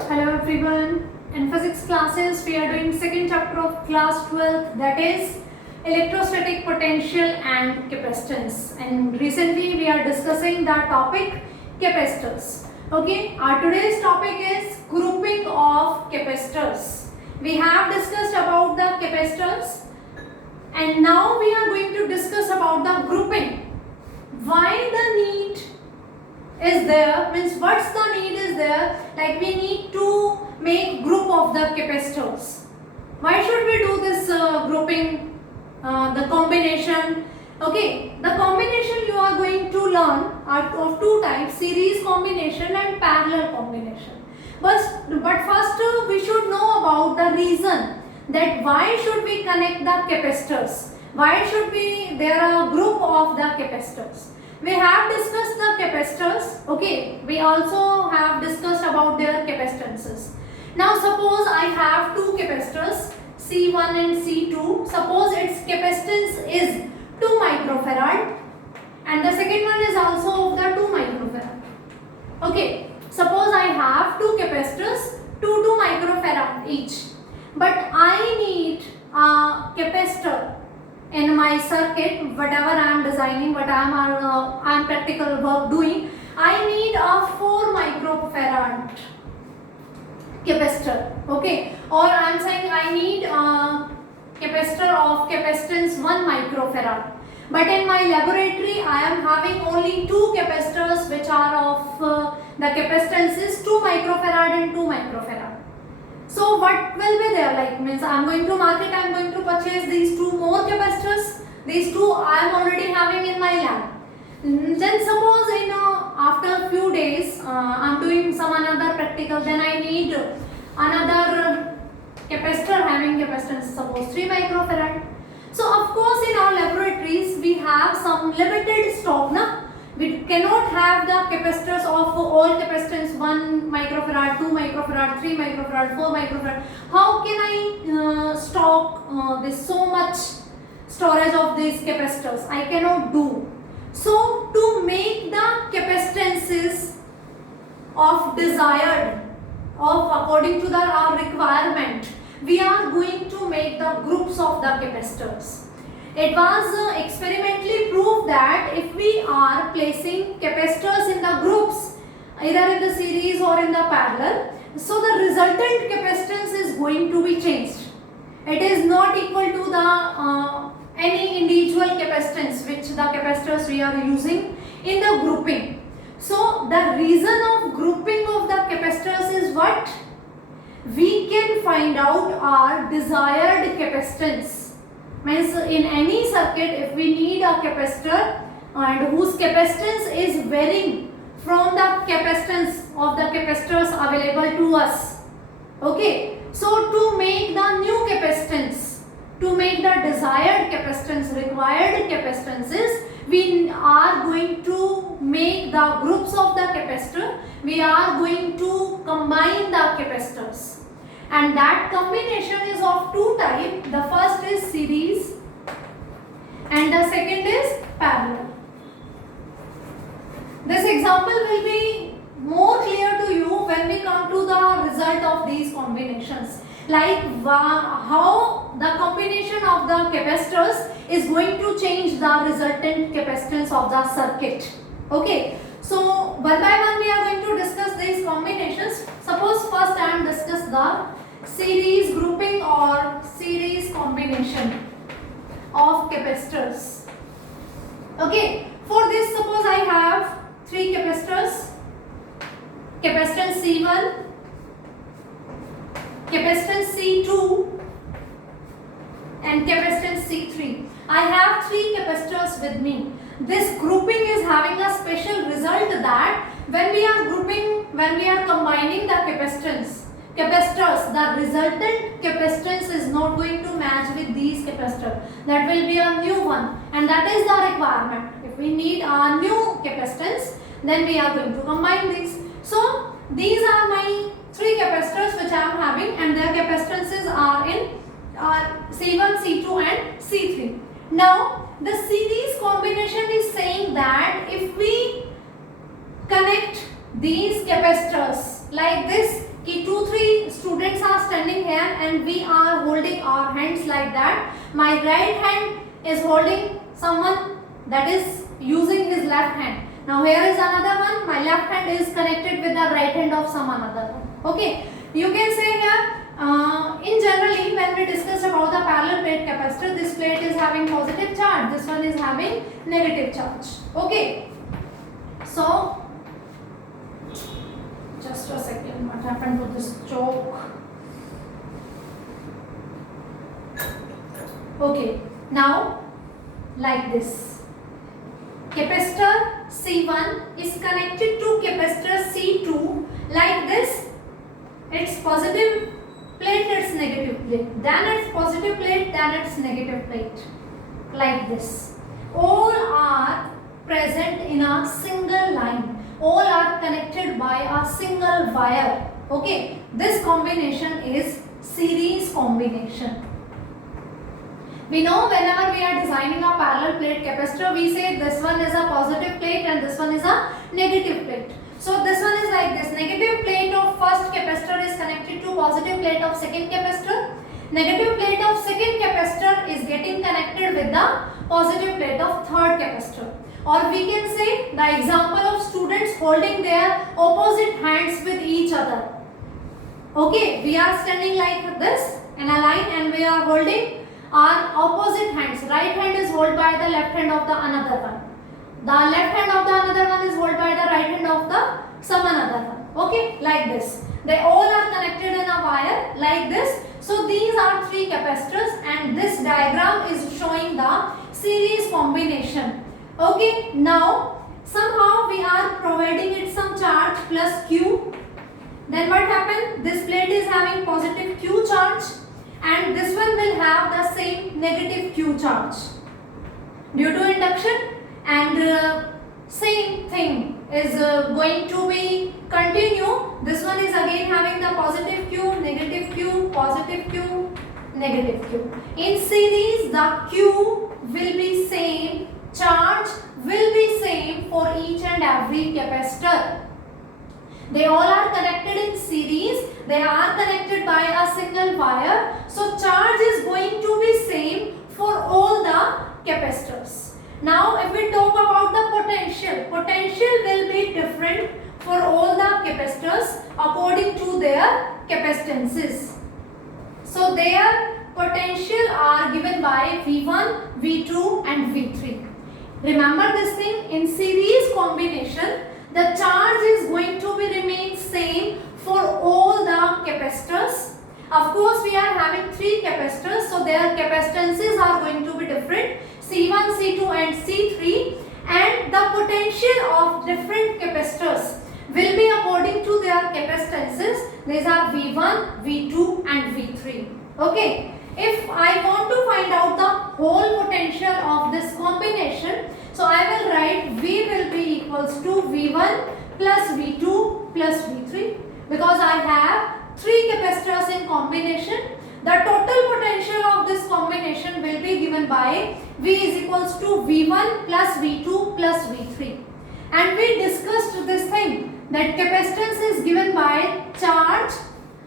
Hello everyone. In physics classes, we are doing second chapter of class 12, that is electrostatic potential and capacitance. And recently we are discussing the topic capacitors. Okay, our today's topic is grouping of capacitors. We have discussed about the capacitors and now we are going to discuss about the grouping. Why the need is there, means what's the need is there, like we need to make group of the capacitors. Why should we do this grouping, the combination? Okay, the combination you are going to learn are of two types, series combination and parallel combination. But first we should know about the reason that why should we connect the capacitors, why should we there are a group of the capacitors. We have discussed the capacitors, okay, we also have discussed about their capacitances. Now suppose I have two capacitors C1 and C2, suppose its capacitance is 2 microfarad and the second one is also of the 2 microfarad. Okay, suppose I have two capacitors 2 microfarad each, but I need a capacitor in my circuit, whatever I am designing, what I am practical work doing, I need a 4 microfarad capacitor, okay, or I am saying I need a capacitor of capacitance 1 microfarad. But in my laboratory I am having only two capacitors which are of the capacitance is 2 microfarad and 2 microfarad. So what will be there, like means I am going to market, I am going to purchase these two more capacitors. These two I am already having in my lab. Then suppose in after a few days I am doing some another practical, then I need another capacitor having capacitance suppose 3 microfarad. So of course in our laboratories we have some limited stock, na? We cannot have the capacitors of all capacitance 1 microfarad, 2 microfarad, 3 microfarad, 4 microfarad. How can I stock this so much storage of these capacitors? I cannot do. So to make the capacitances of desired, of according to the our requirement, we are going to make the groups of the capacitors. It was experimentally proved that if we are placing capacitors in the groups, either in the series or in the parallel, so the resultant capacitance is going to be changed. It is not equal to the any individual capacitance which the capacitors we are using in the grouping. So the reason of grouping of the capacitors is what? We can find out our desired capacitance. Means in any circuit if we need a capacitor and whose capacitance is varying from the capacitance of the capacitors available to us. Okay, so to make the new capacitance, to make the desired capacitance, required capacitances, we are going to make the groups of the capacitor, we are going to combine the capacitors. And that combination is of two types. The first is series and the second is parallel. This example will be more clear to you when we come to the result of these combinations. Like how the combination of the capacitors is going to change the resultant capacitance of the circuit. Okay. So one by one we are going to discuss these combinations. Suppose first I am discuss the series grouping or series combination of capacitors. Okay, for this suppose I have three capacitors, capacitance C1, capacitance C2 and capacitance C3. I have three capacitors with me. This grouping is having a special result that when we are grouping, when we are combining the capacitors, the resultant capacitance is not going to match with these capacitors. That will be a new one, and that is the requirement. If we need a new capacitance, then we are going to combine these. So these are my three capacitors which I am having, and their capacitances are in C1, C2 and C3. Now the series combination is saying that if we connect these capacitors like this, कि 2-3 students are standing here and we are holding our hands like that. My right hand is holding someone that is using his left hand. Now here is another one. My left hand is connected with the right hand of some another one. Okay. You can say here in generally when we discuss about the parallel plate capacitor, this plate is having positive charge, this one is having negative charge. Okay. So just a second, what happened to this chalk? Okay, now like this, capacitor C1 is connected to capacitor C2 like this. It's positive plate, it's negative plate, then it's positive plate, then it's negative plate, like this. All are present in a single line. All are connected by a single wire. Okay, this combination is series combination. We know whenever we are designing a parallel plate capacitor, we say this one is a positive plate and this one is a negative plate. So this one is like this. Negative plate of first capacitor is connected to positive plate of second capacitor. Negative plate of second capacitor is getting connected with the positive plate of third capacitor. Or we can say the example of students holding their opposite hands with each other. Okay, we are standing like this in a line and we are holding our opposite hands. Right hand is held by the left hand of the another one. The left hand of the another one is held by the right hand of the some another one. Okay, like this. They all are connected in a wire like this. So these are three capacitors and this diagram is showing the series combination. Okay, now somehow we are providing it some charge plus Q. Then what happened? This plate is having positive Q charge and this one will have the same negative Q charge due to induction, and same thing is going to be continue. This one is again having the positive Q, negative Q, positive Q, negative Q. In series the Q will be same, charge will be same for each and every capacitor. They all are connected in series, they are connected by a single wire, so charge is going to be same for all the capacitors. Now if we talk about the potential, potential will be different for all the capacitors according to their capacitances. So their potential are given by V1, V2 and V3. Remember this thing, in series combination the charge is going to be remain same for all the capacitors. Of course we are having three capacitors, so their capacitances are going to be different, C1, C2 and C3, and the potential of different capacitors will be according to their capacitances. These are V1, V2 and V3. Okay, if I want to find out the whole potential of this combination, so I will write V will be equals to V1 plus V2 plus V3, because I have three capacitors in combination. The total potential of this combination will be given by V is equals to V1 plus V2 plus V3. And we discussed this thing that capacitance is given by charge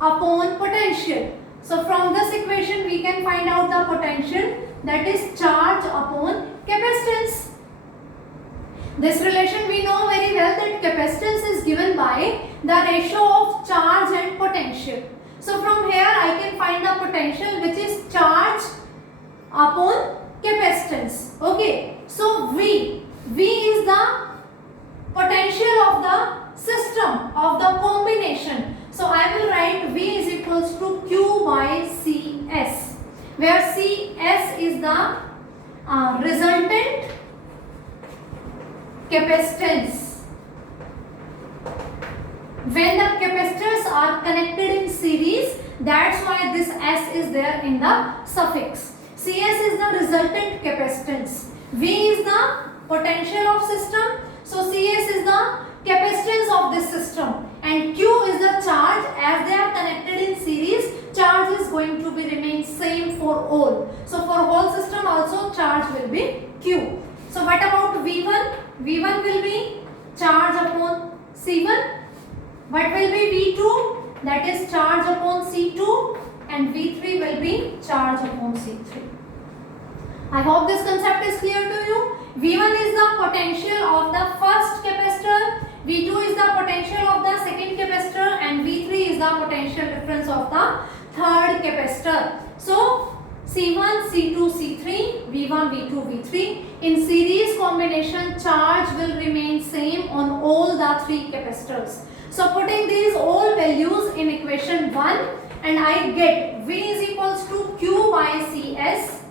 upon potential. So from this equation we can find out the potential, that is charge upon capacitance. This relation we know very well, that capacitance is given by the ratio of charge and potential. So from here I can find the potential, which is charge upon capacitance. Okay, so V is the potential of the system, of the combination. So I will write V is equals to Q by Cs, where Cs is the resultant capacitance. When the capacitors are connected in series, that's why this S is there in the suffix. Cs is the resultant capacitance. V is the potential of system. So Cs is the capacitance of this system, and Q is the charge. As they are connected in series, charge is going to be remain same for all. So for whole system also charge will be Q. So what about V1? V1 will be charge upon C1. What will be V2? that is charge upon C2, and V3 will be charge upon C3. I hope this concept is clear to you. V1 is the potential of the first capacitor, V2 is the potential of the second capacitor, and V3 is the potential difference of the third capacitor. So C1, C2, C3, V1, V2, V3. In series combination, charge will remain same on all the three capacitors. So putting these all values in equation 1, and I get V is equals to Q by Cs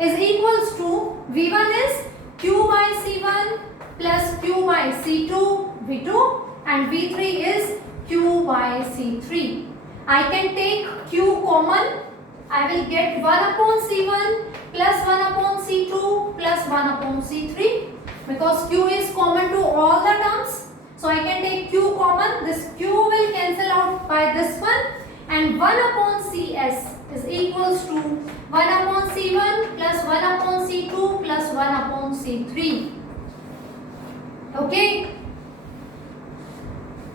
is equals to V1 is Q by C1 plus Q by C2 V2, and V3 is Q by C3. I can take Q common. I will get 1 upon C1 plus 1 upon C2 plus 1 upon C3, because Q is common to all the terms. So I can take Q common. This Q will cancel out by this one, and 1 upon Cs is equals to 1 upon C1 plus 1 upon C2 plus 1 upon C3. Okay.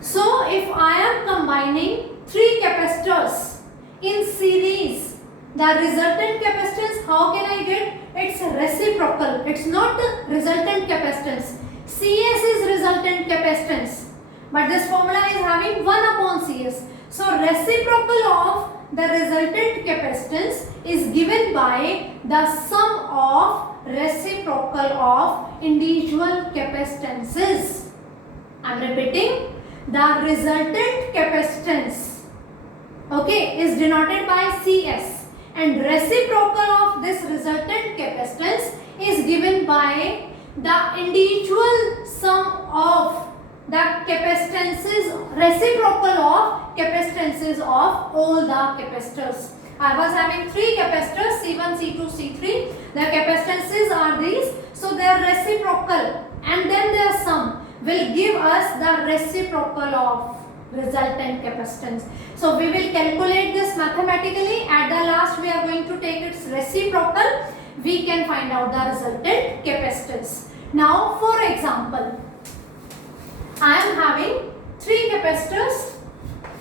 So if I am combining three capacitors in series, the resultant capacitance, how can I get? It's reciprocal. It's not the resultant capacitance. Cs is resultant capacitance, but this formula is having 1 upon Cs. So reciprocal of the resultant capacitance is given by the sum of reciprocal of individual capacitances. I am repeating, the resultant capacitance, okay, is denoted by Cs, and reciprocal of this resultant capacitance is given by the individual sum of the capacitances, reciprocal of capacitances of all the capacitors. I was having three capacitors, C1, C2, C3. The capacitances are these, so their reciprocal and then their sum will give us the reciprocal of resultant capacitance. So we will calculate this mathematically. At the last we are going to take its reciprocal. We can find out the resultant capacitance. Now for example, I am having three capacitors.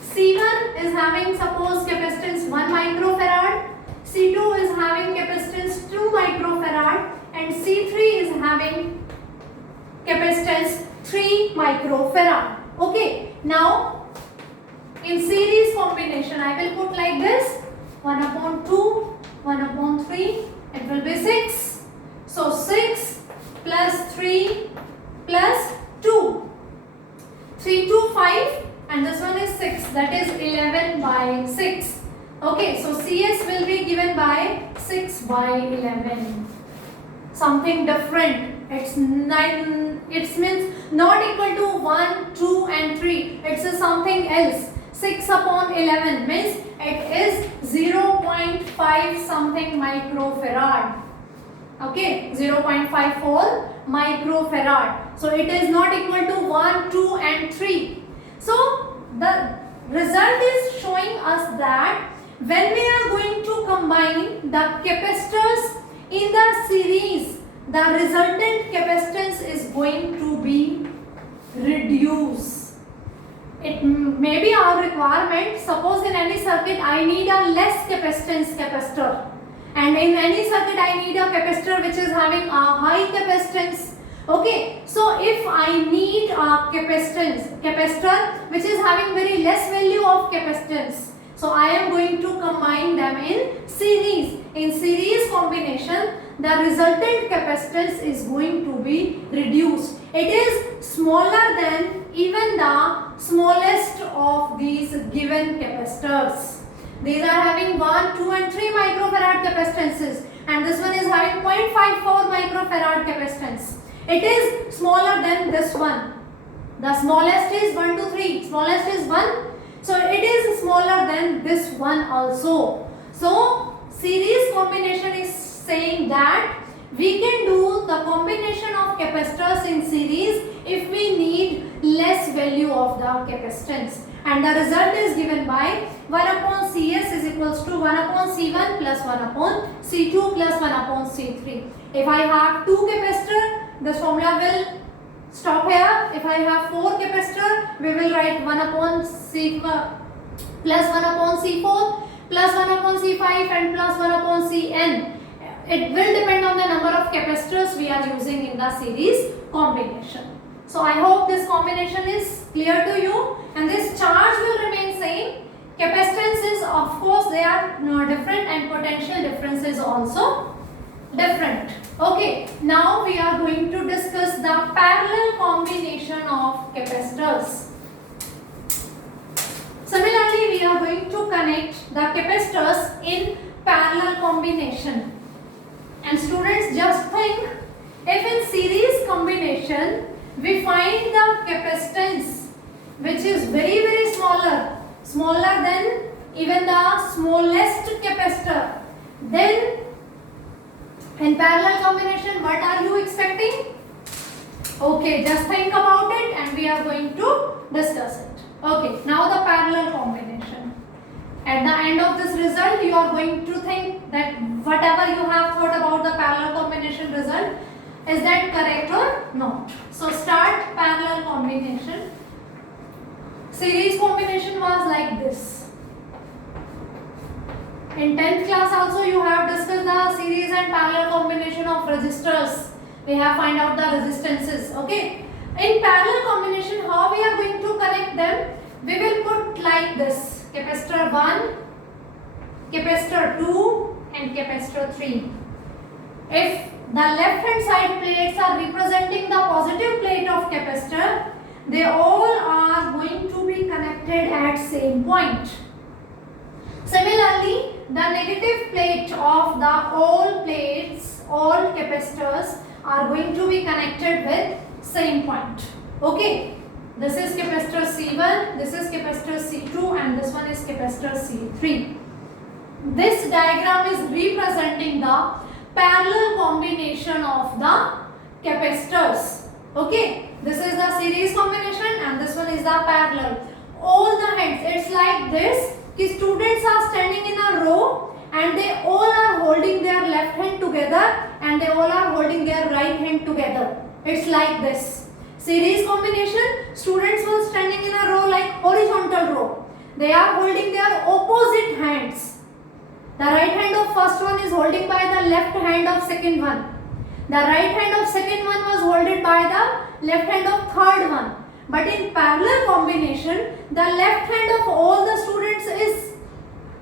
C1 is having suppose capacitance 1 microfarad, C2 is having capacitance 2 microfarad, and C3 is having capacitance 3 microfarad. Okay, now in series combination I will put like this, 1 upon 2, 1 upon 3, it will be 6. So 6 plus 3 plus 2, 3 to 5, and this one is 6, that is 11 by 6. Okay, so Cs will be given by 6 by 11. Something different. It's 9. It means not equal to 1, 2 and 3. It's a something else. 6 upon 11 means it is 0.5 something microfarad. Okay, 0.54 microfarad. So it is not equal to 1, 2 and 3. So the result is showing us that when we are going to combine the capacitors in the series, the resultant capacitance is going to be reduced. It may be our requirement. Suppose in any circuit I need a less capacitance capacitor, and in any circuit I need a capacitor which is having a high capacitance. Okay, so if I need a capacitor which is having very less value of capacitance, so I am going to combine them in series. In series combination, the resultant capacitance is going to be reduced. It is smaller than even the smallest of these given capacitors. These are having 1, 2 and 3 microfarad capacitances, and this one is having 0.54 microfarad capacitance. It is smaller than this one. The smallest is 1 to 3, smallest is 1. So it is smaller than this one also. So series combination is saying that we can do the combination of capacitors in series if we need less value of the capacitance, and the result is given by 1 upon Cs is equals to 1 upon C1 plus 1 upon C2 plus 1 upon C3. If I have 2 capacitor, this formula will stop here. If I have 4 capacitor, we will write 1 upon C1 plus 1 upon C4 plus 1 upon C5 and plus 1 upon Cn. It will depend on the number of capacitors we are using in the series combination. So I hope this combination is clear to you, and this charge will remain same. Capacitances, of course, they are different, and potential difference is also different. Okay, now we are going to discuss the parallel combination of capacitors. Similarly, we are going to connect the capacitors in parallel combination. And students, just think, if in series combination we find the capacitance which is very smaller than even the smallest capacitor, then in parallel combination what are you expecting? Okay, just think about it and we are going to discuss it. Okay, now the parallel combination. At the end of this result, you are going to think that whatever you have thought about the parallel combination result, is that correct or not? So start parallel combination. Series combination was like this. In 10th class also you have discussed the series and parallel combination of resistors. We have find out the resistances. Okay. In parallel combination, how we are going to connect them? We will put like this: capacitor 1, capacitor 2 and capacitor 3. If the left hand side plates are representing the positive plate of capacitor, they all are going to be connected at same point. Similarly, the negative plate of the all plates, all capacitors are going to be connected with same point. Okay, this is capacitor C1, this is capacitor C2 and this one is capacitor C3. This diagram is representing the parallel combination of the capacitors. Okay, this is the series combination and this one is the parallel. All the hands, it's like this. Students are standing in a row and they all are holding their left hand together and they all are holding their right hand together. It's like this. Series combination, students were standing in a row like horizontal row. They are holding their opposite hands. The right hand of first one is holding by the left hand of second one. The right hand of second one was holded by the left hand of third one. But in parallel combination, the left hand of all the students is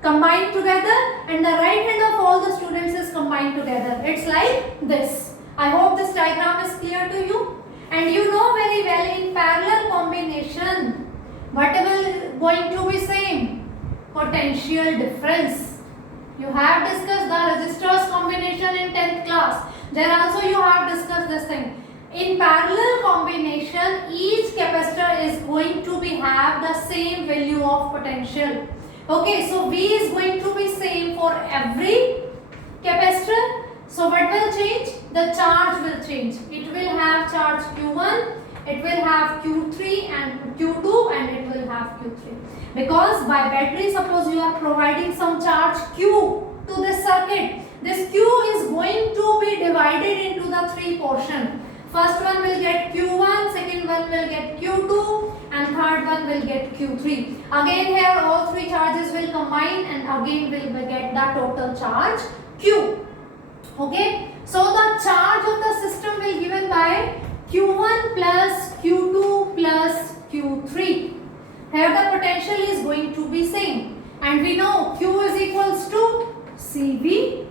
combined together and the right hand of all the students is combined together. It's like this. I hope this diagram is clear to you. And you know very well, in parallel combination, what will going to be same? Potential difference. You have discussed the resistors combination in 10th class. There also you have discussed this thing. In parallel combination, each capacitor is going to be have the same value of potential. Okay, so V is going to be same for every capacitor. So what will change? The charge will change. It will have charge Q1, it will have Q3 and Q2 and it will have Q3. Because by battery, suppose you are providing some charge Q to this circuit. This Q is going to be divided into the three portions. First one will get Q1, second one will get Q2 and third one will get Q3. Again here all three charges will combine and again will get the total charge Q. Okay, so the charge of the system will given by Q1 plus Q2 plus Q3. Here the potential is going to be same and we know Q is equals to CV.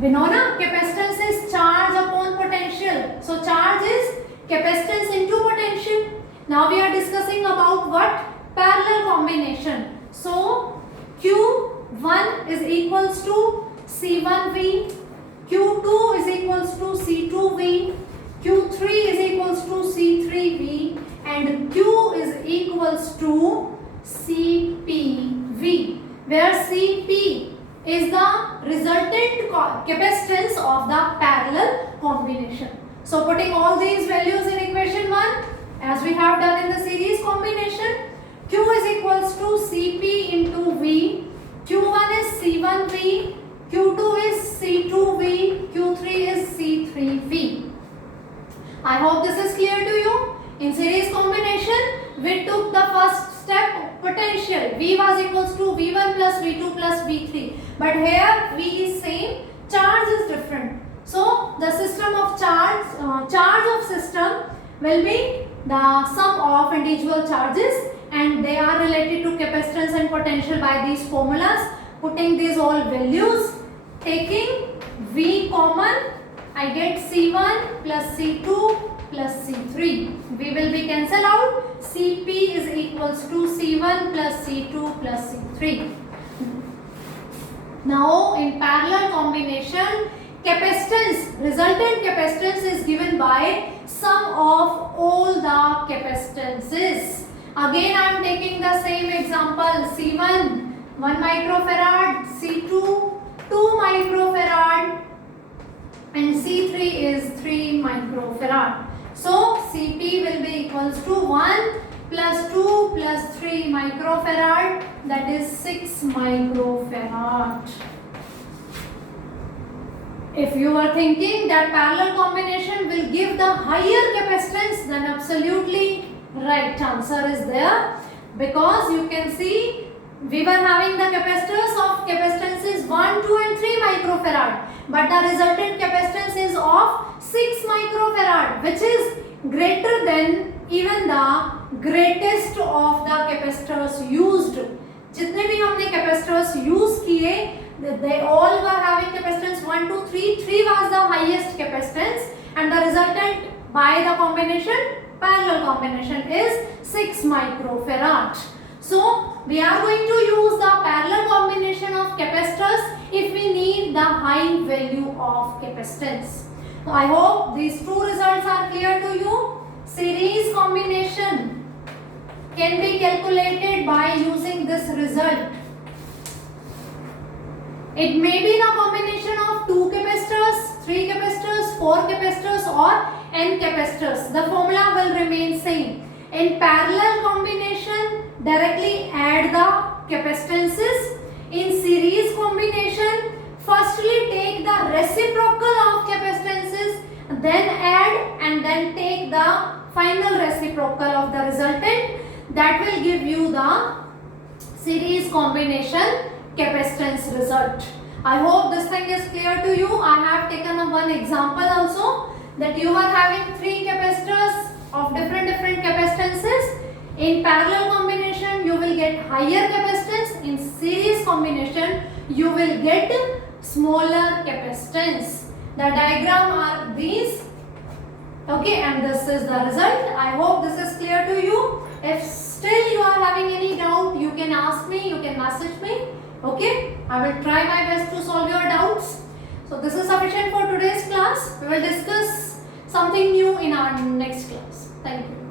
We know na, capacitance is charge upon potential. So charge is capacitance into potential. Now we are discussing about what? Parallel combination. So Q1 is equals to C1V, Q2 is equals to C2V, Q3 is equals to C3V and Q is equals to CPV, where CP is the resultant capacitance of the parallel combination. So putting all these values in equation 1 as we have done in the series combination, Q is equals to CP into V, Q1 is C1V, Q2 is C2V, Q3 is C3V. I hope this is clear to you. In series combination, we took the first step potential. V was equals to V1 plus V2 plus V3. But here V is same, charge is different. So the system of charge of system will be the sum of individual charges, and they are related to capacitance and potential by these formulas. Putting these all values, taking V common, I get C1 plus C2 plus C3. V will be cancelled out. Cp is equals to C1 plus C2 plus C3. Now in parallel combination, capacitance, resultant capacitance is given by sum of all the capacitances. Again I am taking the same example. C1 1 microfarad, C2 2 microfarad, and C3 is 3 microfarad. So Cp will be equals to 1 plus 2 plus 3 microfarad, that is 6 microfarad. If you are thinking that parallel combination will give the higher capacitance, then absolutely right answer is there, because you can see we were having the capacitors of capacitances 1, 2 and 3 microfarad, but the resultant capacitance is of 6 microfarad, which is greater than even the greatest of the capacitors used. जितने भी हमने capacitors use किए, they all were having capacitance 1, 2, 3. 3 was the highest capacitance, and the resultant by the combination, parallel combination, is 6 microfarad. So we are going to use the parallel combination of capacitors if we need the high value of capacitance. So I hope these two results are clear to you. Series combination can be calculated by using this result. It may be the combination of 2 capacitors, 3 capacitors, 4 capacitors or n capacitors. The formula will remain same. In parallel combination, directly add the capacitances. In series combination, firstly take the reciprocal of capacitances, then add and then take the final reciprocal of the resultant. That will give you the series combination capacitance result. I hope this thing is clear to you. I have taken one example also, that you are having 3 capacitors of different capacitances. In parallel combination you will get higher capacitance. In series combination you will get smaller capacitance. The diagram are these. Okay, and this is the result. I hope this is clear to you. If still you are having any doubt, you can ask me, you can message me. Okay, I will try my best to solve your doubts. So this is sufficient for today's class. We will discuss something new in our next class. Thank you.